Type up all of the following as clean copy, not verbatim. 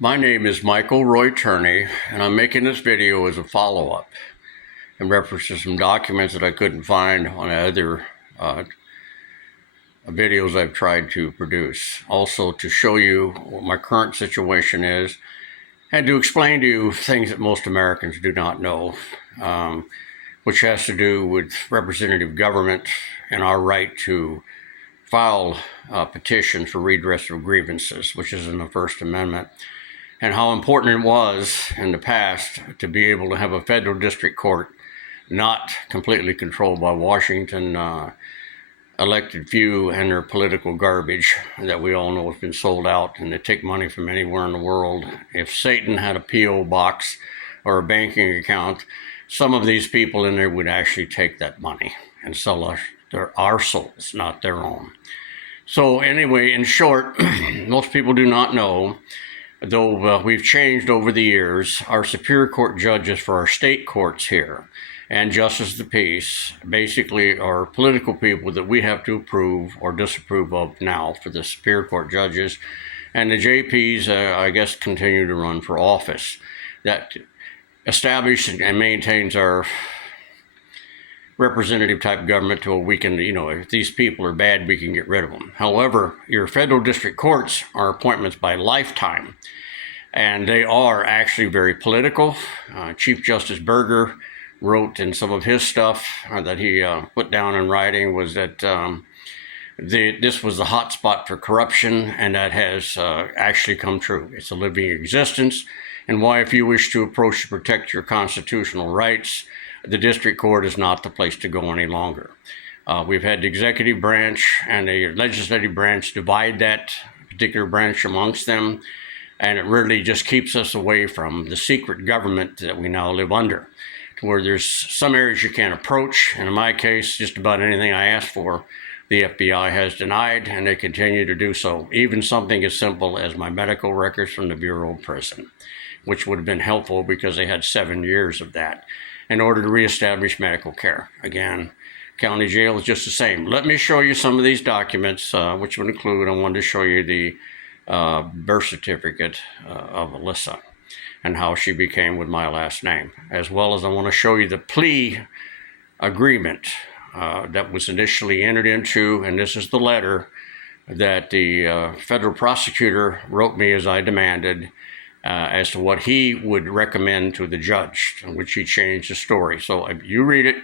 My name is Michael Roy Turney, and I'm making this video as a follow-up in reference to some documents that I couldn't find on other videos I've tried to produce. Also to show you what my current situation is and to explain to you things that most Americans do not know, which has to do with representative government and our right to file petitions for redress of grievances, which is in the First Amendment, and how important it was in the past to be able to have a federal district court not completely controlled by Washington elected few and their political garbage that we all know has been sold out, and they take money from anywhere in the world. If Satan had a P.O. box or a banking account, some of these people in there would actually take that money and sell our souls, not their own. So anyway, in short, most people do not know, though we've changed over the years, our Superior Court judges for our state courts here and justice of the peace basically are political people that we have to approve or disapprove of now for the Superior Court judges. And the JPs, I guess, continue to run for office. That establishes and maintains our representative type government till we can, if these people are bad, we can get rid of them. However, your federal district courts are appointments by lifetime, and they are actually very political. Chief Justice Berger wrote in some of his stuff that he put down in writing was that this was the hot spot for corruption, and that has actually come true. It's a living existence, and why, if you wish to approach to protect your constitutional rights, the district court is not the place to go any longer. We've had the executive branch and the legislative branch divide that particular branch amongst them, and it really just keeps us away from the secret government that we now live under, to where there's some areas you can't approach. And in my case, just about anything I asked for, the FBI has denied, and they continue to do so. Even something as simple as my medical records from the Bureau of Prison, which would have been helpful because they had 7 years of that in order to reestablish medical care. Again, county jail is just the same. Let me show you some of these documents, which would include, I wanted to show you the birth certificate of Alyssa and how she became with my last name, as well as I want to show you the plea agreement that was initially entered into, and this is the letter that the federal prosecutor wrote me as I demanded, as to what he would recommend to the judge, in which he changed the story. So you read it,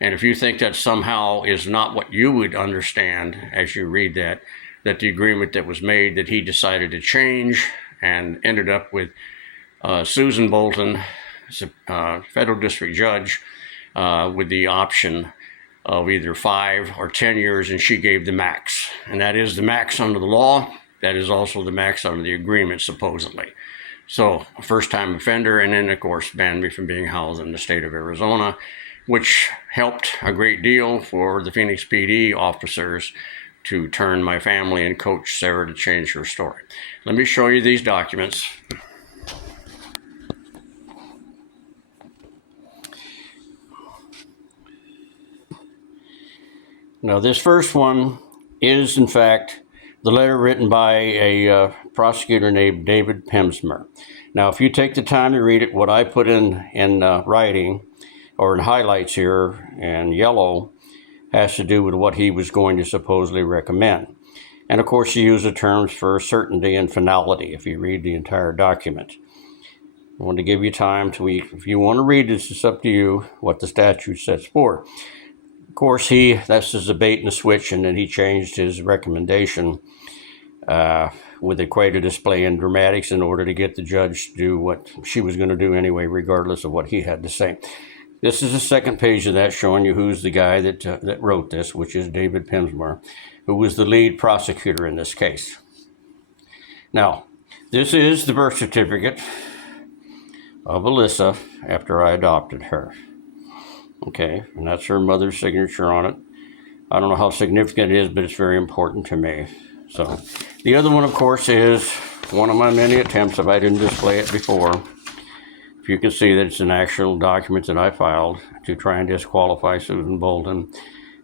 and if you think that somehow is not what you would understand as you read that the agreement that was made, that he decided to change and ended up with Susan Bolton, federal district judge, with the option of either 5 or 10 years, and she gave the max. And that is the max under the law. That is also the max under the agreement, supposedly. So, a first-time offender, and then, of course, banned me from being housed in the state of Arizona, which helped a great deal for the Phoenix PD officers to turn my family and coach Sarah to change her story. Let me show you these documents. Now, this first one is, in fact, the letter written by a prosecutor named David Pimsmer. Now, if you take the time to read it, what I put in writing, or in highlights here in yellow, has to do with what he was going to supposedly recommend. And of course, he used the terms for certainty and finality if you read the entire document. I want to give you time to, if you want to read this, it's up to you what the statute sets for. Of course, that's his bait and a switch, and then he changed his recommendation with equated display and dramatics in order to get the judge to do what she was going to do anyway, regardless of what he had to say. This is the second page of that, showing you who's the guy that wrote this, which is David Pimsmer, who was the lead prosecutor in this case. Now, this is the birth certificate of Alyssa after I adopted her. Okay, and that's her mother's signature on it. I don't know how significant it is, but it's very important to me. So, the other one, of course, is one of my many attempts, if I didn't display it before. If you can see that it's an actual document that I filed to try and disqualify Susan Bolton.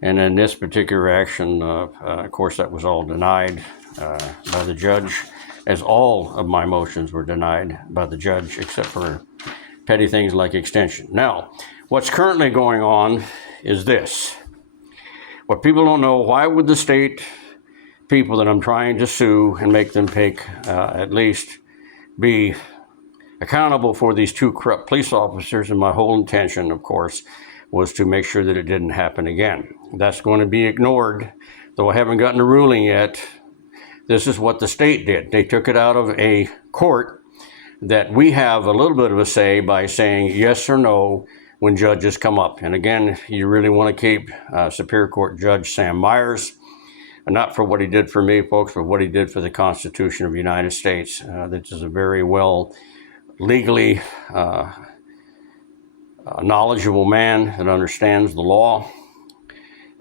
And in this particular action, of course, that was all denied by the judge, as all of my motions were denied by the judge, except for petty things like extension. Now, what's currently going on is this. What people don't know, why would the state people that I'm trying to sue and make them take at least be accountable for these two corrupt police officers, and my whole intention, of course, was to make sure that it didn't happen again. That's going to be ignored, though I haven't gotten a ruling yet. This is what the state did. They took it out of a court that we have a little bit of a say by saying yes or no when judges come up. And again, you really want to keep Superior Court Judge Sam Myers, not for what he did for me, folks, but what he did for the Constitution of the United States. This is a very well legally knowledgeable man that understands the law.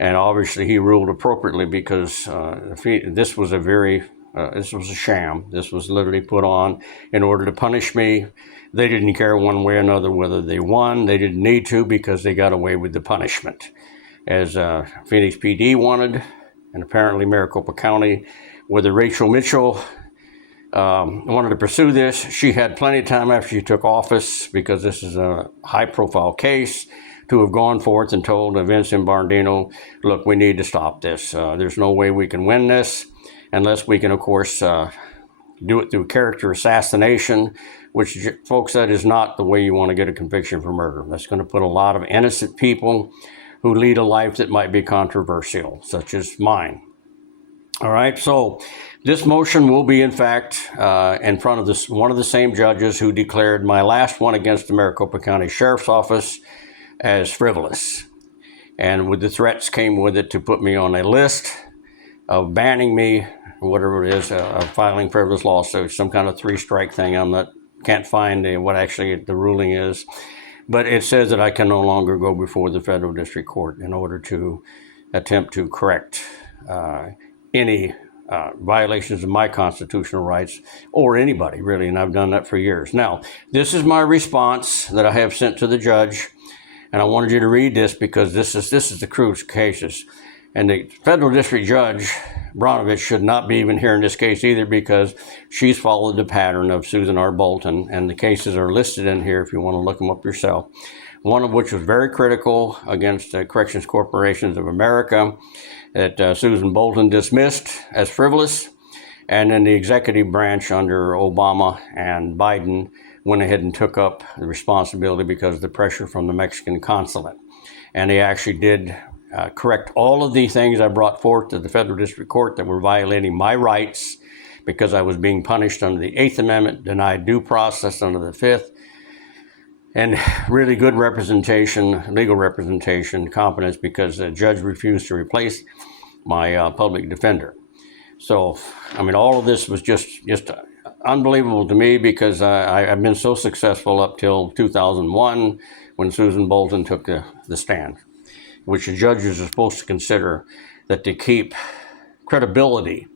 And obviously he ruled appropriately because this was a sham. This was literally put on in order to punish me. They didn't care one way or another whether they won. They didn't need to because they got away with the punishment. As Phoenix PD wanted, and apparently Maricopa County, whether Rachel Mitchell wanted to pursue this. She had plenty of time after she took office, because this is a high-profile case, to have gone forth and told Vince Imbardino, look, we need to stop this. There's no way we can win this unless we can, of course, do it through character assassination, which, folks, that is not the way you want to get a conviction for murder. That's going to put a lot of innocent people who lead a life that might be controversial, such as mine. All right, so this motion will be, in fact, in front of one of the same judges who declared my last one against the Maricopa County Sheriff's Office as frivolous. And with the threats came with it to put me on a list of banning me, whatever it is, of filing frivolous lawsuits, some kind of 3-strike thing. Can't find what actually the ruling is. But it says that I can no longer go before the federal district court in order to attempt to correct any violations of my constitutional rights, or anybody, really, and I've done that for years. Now, this is my response that I have sent to the judge, and I wanted you to read this because this is the crucial cases. And the federal district judge, Bronovich, should not be even here in this case either, because she's followed the pattern of Susan R. Bolton, and the cases are listed in here if you want to look them up yourself. One of which was very critical against Corrections Corporations of America that Susan Bolton dismissed as frivolous, and then the executive branch under Obama and Biden went ahead and took up the responsibility because of the pressure from the Mexican consulate. And they actually did correct all of the things I brought forth to the federal district court that were violating my rights, because I was being punished under the 8th Amendment, denied due process under the 5th, and really good representation, legal representation, competence, because the judge refused to replace my public defender. So, I mean, all of this was just unbelievable to me, because I've been so successful up till 2001 when Susan Bolton took the stand, which the judges are supposed to consider that to keep credibility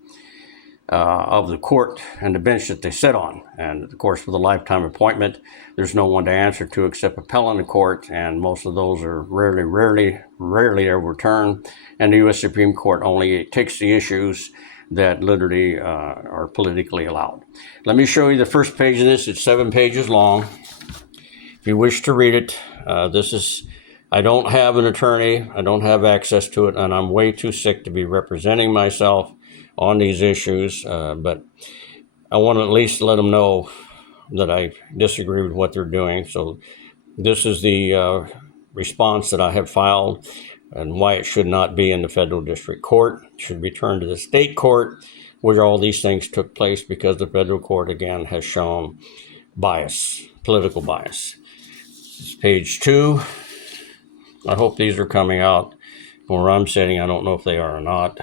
of the court and the bench that they sit on. And of course, with a lifetime appointment, there's no one to answer to except appellant in court, and most of those are rarely overturned. And the U.S. Supreme Court only takes the issues that literally are politically allowed. Let me show you the first page of this. It's 7 pages long. If you wish to read it, I don't have an attorney. I don't have access to it, and I'm way too sick to be representing myself on these issues, but I want to at least let them know that I disagree with what they're doing. So this is the response that I have filed, and why it should not be in the federal district court. It should be turned to the state court, where all these things took place, because the federal court, again, has shown bias, political bias. This is page 2. I hope these are coming out where I'm sitting. I don't know if they are or not.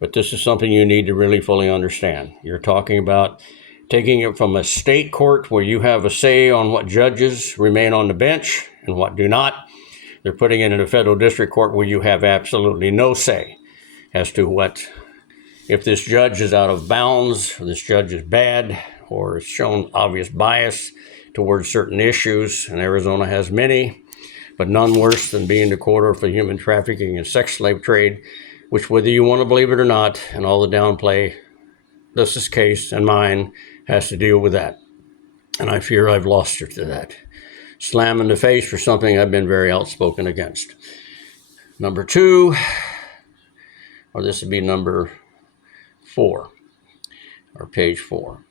But this is something you need to really fully understand. You're talking about taking it from a state court where you have a say on what judges remain on the bench and what do not. They're putting it in a federal district court where you have absolutely no say as to if this judge is out of bounds, or this judge is bad, or has shown obvious bias towards certain issues. And Arizona has many, but none worse than being the corridor for human trafficking and sex slave trade, which, whether you want to believe it or not, and all the downplay this case and mine has to deal with that. And I fear I've lost her to that. Slam in the face for something I've been very outspoken against. Number 2, or this would be number 4, or page 4.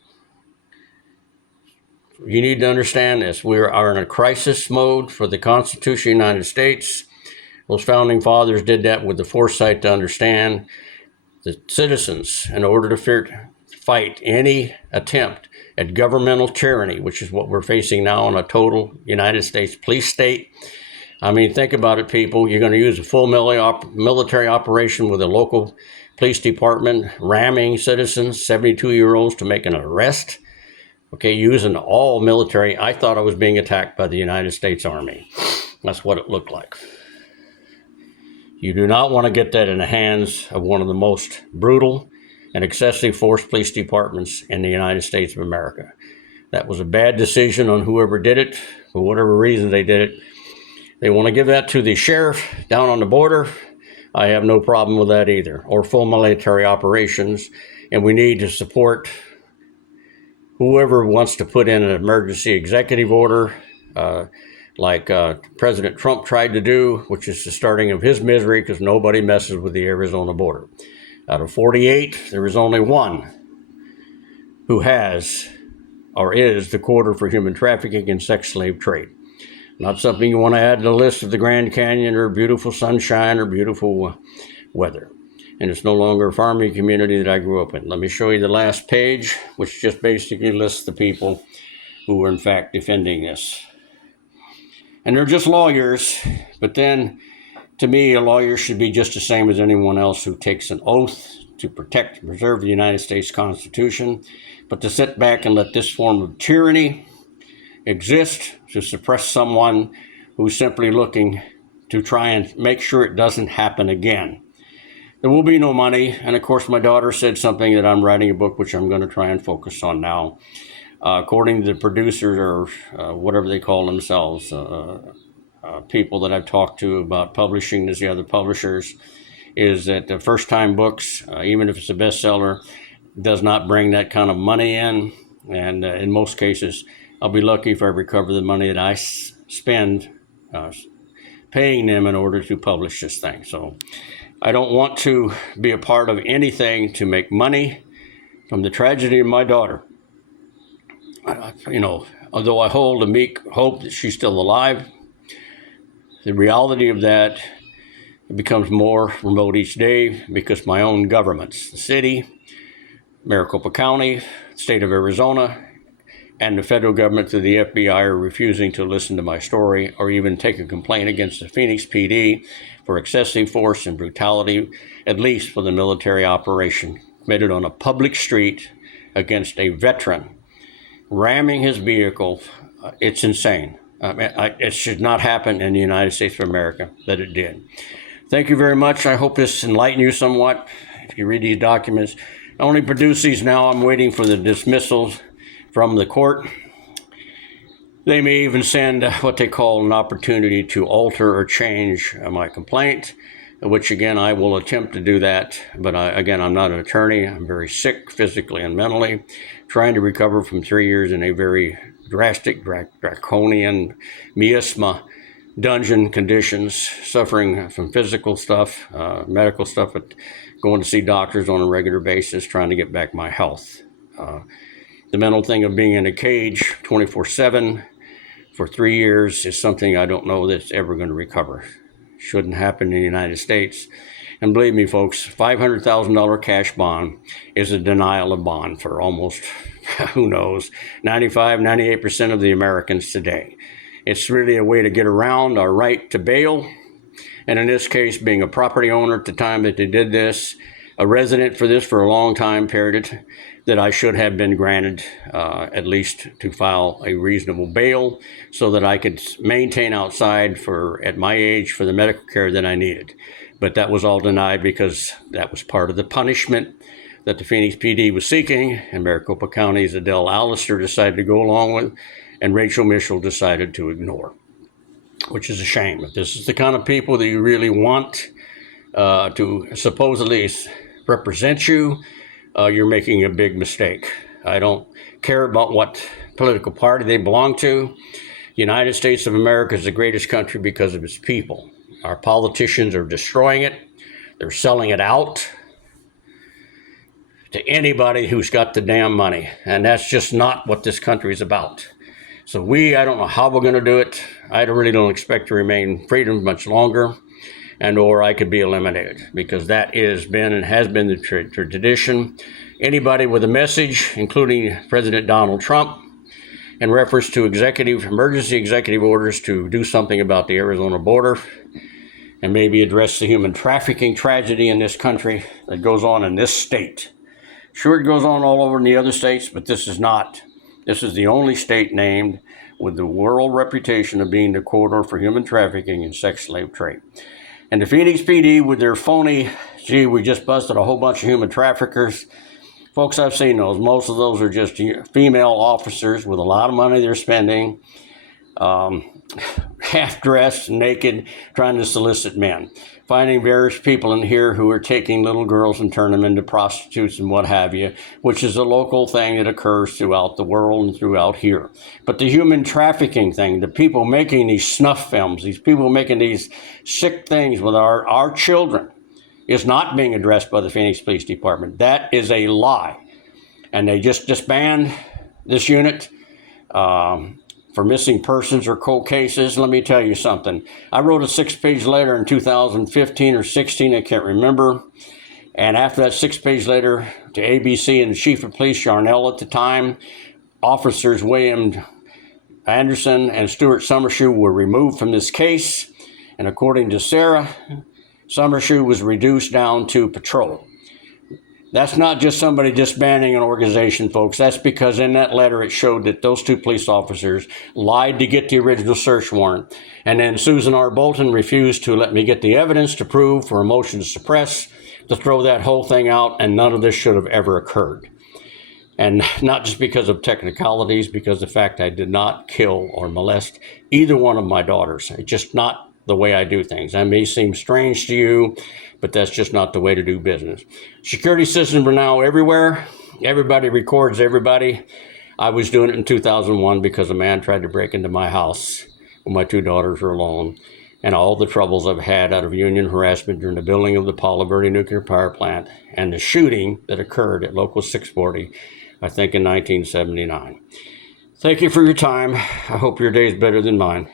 You need to understand this. We are in a crisis mode for the Constitution of the United States. Those founding fathers did that with the foresight to understand the citizens, in order to fight any attempt at governmental tyranny, which is what we're facing now in a total United States police state. I mean, think about it, people. You're going to use a full military operation with a local police department ramming citizens, 72-year-olds, to make an arrest. Okay, using all military. I thought I was being attacked by the United States Army. That's what it looked like. You do not want to get that in the hands of one of the most brutal and excessive force police departments in the United States of America. That was a bad decision on whoever did it, for whatever reason they did it. They want to give that to the sheriff down on the border. I have no problem with that either, or full military operations. And we need to support whoever wants to put in an emergency executive order, like President Trump tried to do, which is the starting of his misery, because nobody messes with the Arizona border. Out of 48, there is only one who has or is the quarter for human trafficking and sex slave trade. Not something you want to add to the list of the Grand Canyon or beautiful sunshine or beautiful weather. And it's no longer a farming community that I grew up in. Let me show you the last page, which just basically lists the people who are in fact defending this. And they're just lawyers, but then to me, a lawyer should be just the same as anyone else who takes an oath to protect and preserve the United States Constitution. But to sit back and let this form of tyranny exist to suppress someone who's simply looking to try and make sure it doesn't happen again. There will be no money. And of course, my daughter said something that I'm writing a book, which I'm going to try and focus on now. According to the producers, or whatever they call themselves, people that I've talked to about publishing as the other publishers, is that the first-time books, even if it's a bestseller, does not bring that kind of money in. And in most cases, I'll be lucky if I recover the money that I spend paying them in order to publish this thing. So I don't want to be a part of anything to make money from the tragedy of my daughter. Although I hold a meek hope that she's still alive, the reality of that becomes more remote each day, because my own governments, the city, Maricopa County, state of Arizona, and the federal government through the FBI are refusing to listen to my story or even take a complaint against the Phoenix PD for excessive force and brutality, at least for the military operation committed on a public street against a veteran, ramming his vehicle. It's insane. It should not happen in the United States of America that it did. Thank you very much. I hope this enlightened you somewhat. If you read these documents, I only produce these now. I'm waiting for the dismissals from the court. They may even send what they call an opportunity to alter or change my complaint, which again, I will attempt to do that. But I'm not an attorney. I'm very sick physically and mentally, trying to recover from 3 years in a very drastic, draconian miasma dungeon conditions, suffering from physical stuff, medical stuff, but going to see doctors on a regular basis, trying to get back my health. The mental thing of being in a cage 24/7 for 3 years is something I don't know that's ever going to recover. Shouldn't happen in the United States. And believe me, folks, $500,000 cash bond is a denial of bond for almost, who knows, 98% of the Americans today. It's really a way to get around our right to bail. And in this case, being a property owner at the time that they did this, a resident for this for a long time period, that I should have been granted at least to file a reasonable bail so that I could maintain outside at my age for the medical care that I needed. But that was all denied because that was part of the punishment that the Phoenix PD was seeking, and Maricopa County's Adele Allister decided to go along with, and Rachel Mitchell decided to ignore, which is a shame. If this is the kind of people that you really want to supposedly represent you, you're making a big mistake. I don't care about what political party they belong to. The United States of America is the greatest country because of its people. Our politicians are destroying it. They're selling it out to anybody who's got the damn money. And that's just not what this country is about. So I don't know how we're going to do it. I really don't expect to remain freedom much longer, and or I could be eliminated, because that has been and has been the tradition. Anybody with a message, including President Donald Trump, in reference to emergency executive orders to do something about the Arizona border and maybe address the human trafficking tragedy in this country that goes on in this state. Sure, it goes on all over in the other states, but this is not. This is the only state named with the world reputation of being the corridor for human trafficking and sex slave trade. And the Phoenix PD with their phony, gee, we just busted a whole bunch of human traffickers. Folks, I've seen those. Most of those are just female officers with a lot of money they're spending, half-dressed, naked, trying to solicit men. Finding various people in here who are taking little girls and turn them into prostitutes and what have you, which is a local thing that occurs throughout the world and throughout here. But the human trafficking thing, the people making these snuff films, these people making these sick things with our children, is not being addressed by the Phoenix Police Department. That is a lie. And they just disbanded this unit for missing persons or cold cases. Let me tell you something. I wrote a 6-page letter in 2015 or 16, I can't remember. And after that 6-page letter to ABC and the chief of police, Yarnell at the time, officers William Anderson and Stuart Summershoe were removed from this case. And according to Sarah, Summershoe was reduced down to patrol. That's not just somebody disbanding an organization, folks. That's because in that letter it showed that those 2 police officers lied to get the original search warrant. And then Susan R. Bolton refused to let me get the evidence to prove for a motion to suppress, to throw that whole thing out, and none of this should have ever occurred. And not just because of technicalities, because the fact I did not kill or molest either one of my daughters. It's just not the way I do things. That may seem strange to you, but that's just not the way to do business. Security systems are now everywhere. Everybody records everybody. I was doing it in 2001 because a man tried to break into my house when my 2 daughters were alone, and all the troubles I've had out of union harassment during the building of the Palo Verde nuclear power plant and the shooting that occurred at Local 640, I think in 1979. Thank you for your time. I hope your day is better than mine.